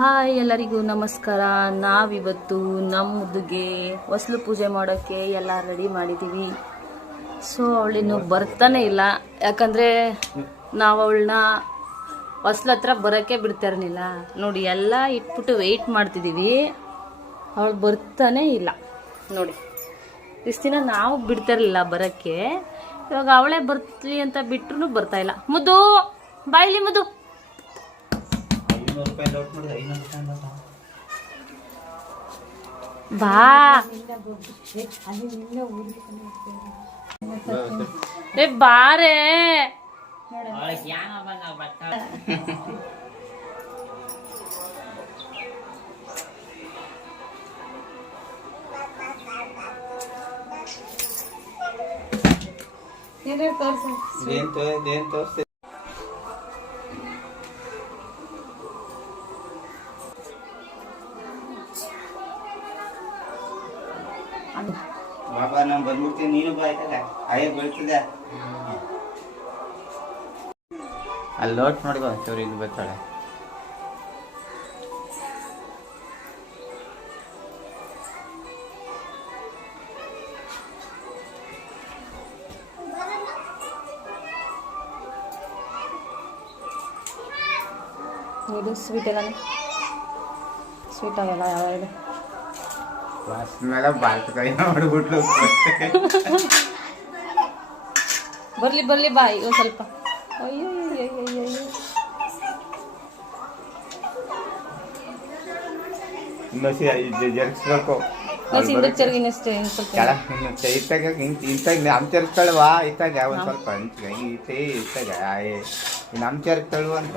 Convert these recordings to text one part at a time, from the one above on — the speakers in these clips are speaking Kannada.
ಹಾಯ್ ಎಲ್ಲರಿಗೂ ನಮಸ್ಕಾರ. ನಾವಿವತ್ತು ನಮ್ಮ ಮುದ್ದುಗೆ ಹೊಸಲು ಪೂಜೆ ಮಾಡೋಕ್ಕೆ ಎಲ್ಲ ರೆಡಿ ಮಾಡಿದ್ದೀವಿ. ಸೊ ಅವಳಿನ್ನು ಬರ್ತಾನೆ ಇಲ್ಲ, ಯಾಕಂದರೆ ನಾವು ಅವಳನ್ನ ಹೊಸ್ಲ ಹತ್ರ ಬರೋಕ್ಕೆ ಬಿಡ್ತಾರನಿಲ್ಲ. ನೋಡಿ ಎಲ್ಲ ಇಟ್ಬಿಟ್ಟು ವೆಯ್ಟ್ ಮಾಡ್ತಿದ್ದೀವಿ, ಅವಳು ಬರ್ತಾನೆ ಇಲ್ಲ. ನೋಡಿ ಇಷ್ಟು ದಿನ ನಾವು ಬಿಡ್ತಾರಿಲ್ಲ ಬರೋಕ್ಕೆ, ಇವಾಗ ಅವಳೇ ಬರ್ತೀವಿ ಅಂತ ಬಿಟ್ಟರು ಬರ್ತಾ ಇಲ್ಲ. ಮುದ್ದು ಬಾಯಿಲಿ ಮುದ್ದು. ಬಾ ಏ ಬಾರೆ. ಬಾಬಾ ನಾನು ಬಂದ್ಬಿಡ್ತೀನಿ, ನೀನು ಬಾ. ಆಯ್ತಲ್ಲ ಅಯ್ಯ ಬೀಳ್ತಿದ್ದೆ ಅಲ್ಲಿ ಲೋಟ್ ನೋಡಿ ಬಾ. ಚೋರಿ ಇಲ್ಲಿ ಬರ್ತಾಳೆ. ಇದು ಸ್ವೀಟ್ ಎಲ್ಲ ಸ್ವೀಟ್ ಆಗಲ್ಲ ಯಾವ್ದು ಮೇಲೆ ಬಾಲ್ಕ ಕೈ ನೋಡ್ಬಿಟ್ಲು. ಬರ್ಲಿ ಬರ್ಲಿ ಬಾಯ್ ಒಂದು ಸ್ವಲ್ಪ. ಅಯ್ಯೋ ಜರ್ಗಿಸ್ಬೇಕು. ನಮ್ ಚರ್ಸ್ಕಳುವ ಇತ್ತಾಗ ಒಂದ್ ಸ್ವಲ್ಪ ಇತ್ತಾಗ ನಮ್ ಚರ್ಸ್ಕಳು ಅಂತ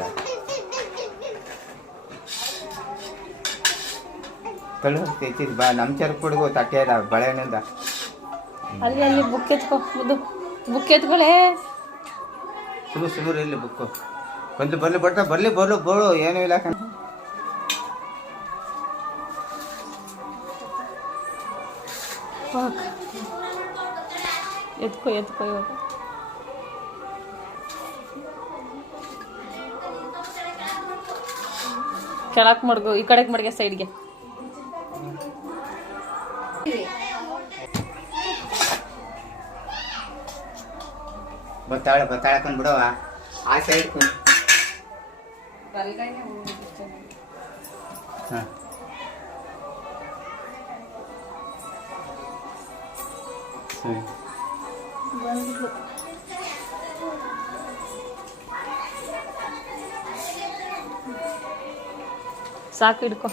ಕಳು ಬಾ. ನಮ್ ಚರ್ಕ್ ಕೊಡ್ಗೋ ತಟ್ಟೆ ಬಳೆನಿಂದ ಅಲ್ಲಿ ಅಲ್ಲಿ ಬುಕ್ ಎತ್ಕೊ, ಬುಕ್ ಎತ್ಕೊಳೆ. ಸುಮಾರು ಇಲ್ಲಿ ಬುಕ್ಕು ಒಂದು ಬರ್ಲಿ ಬರ್ತಾ ಬರ್ಲಿ ಬರ್ಲು ಬೋಳು ಏನೂ ಇಲ್ಲ. ಎತ್ಕೊ ಎತ್ಕೊ. ಇವಾಗ ಕೆಳಕ್ ಮಡ್ಗು, ಈ ಕಡೆಗೆ ಮಡ್ಗೆ ಸೈಡ್ಗೆ. ಬತ್ತಾಳೆ ಬತ್ತಾಳಕೊಂಡ್ ಬಿಡವ ಆ ಸೈಡ್. ಸಾಕು ಹಿಡ್ಕೊ.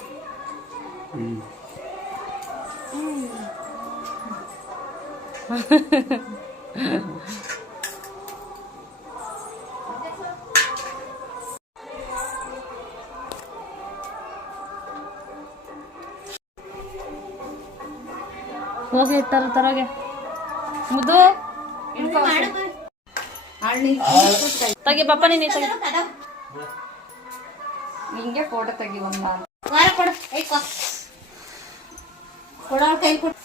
ಹೋಗಿ ತರೋಗೆ ಮುದ್ದು ತೆಗಿ ಪಾಪ. ನೀನು ನಿಂಗೆ ಫೋಟೋ ತೆಗಿ. ಒಂದು ಕೊಡ ಕೈ ಕೊಡು.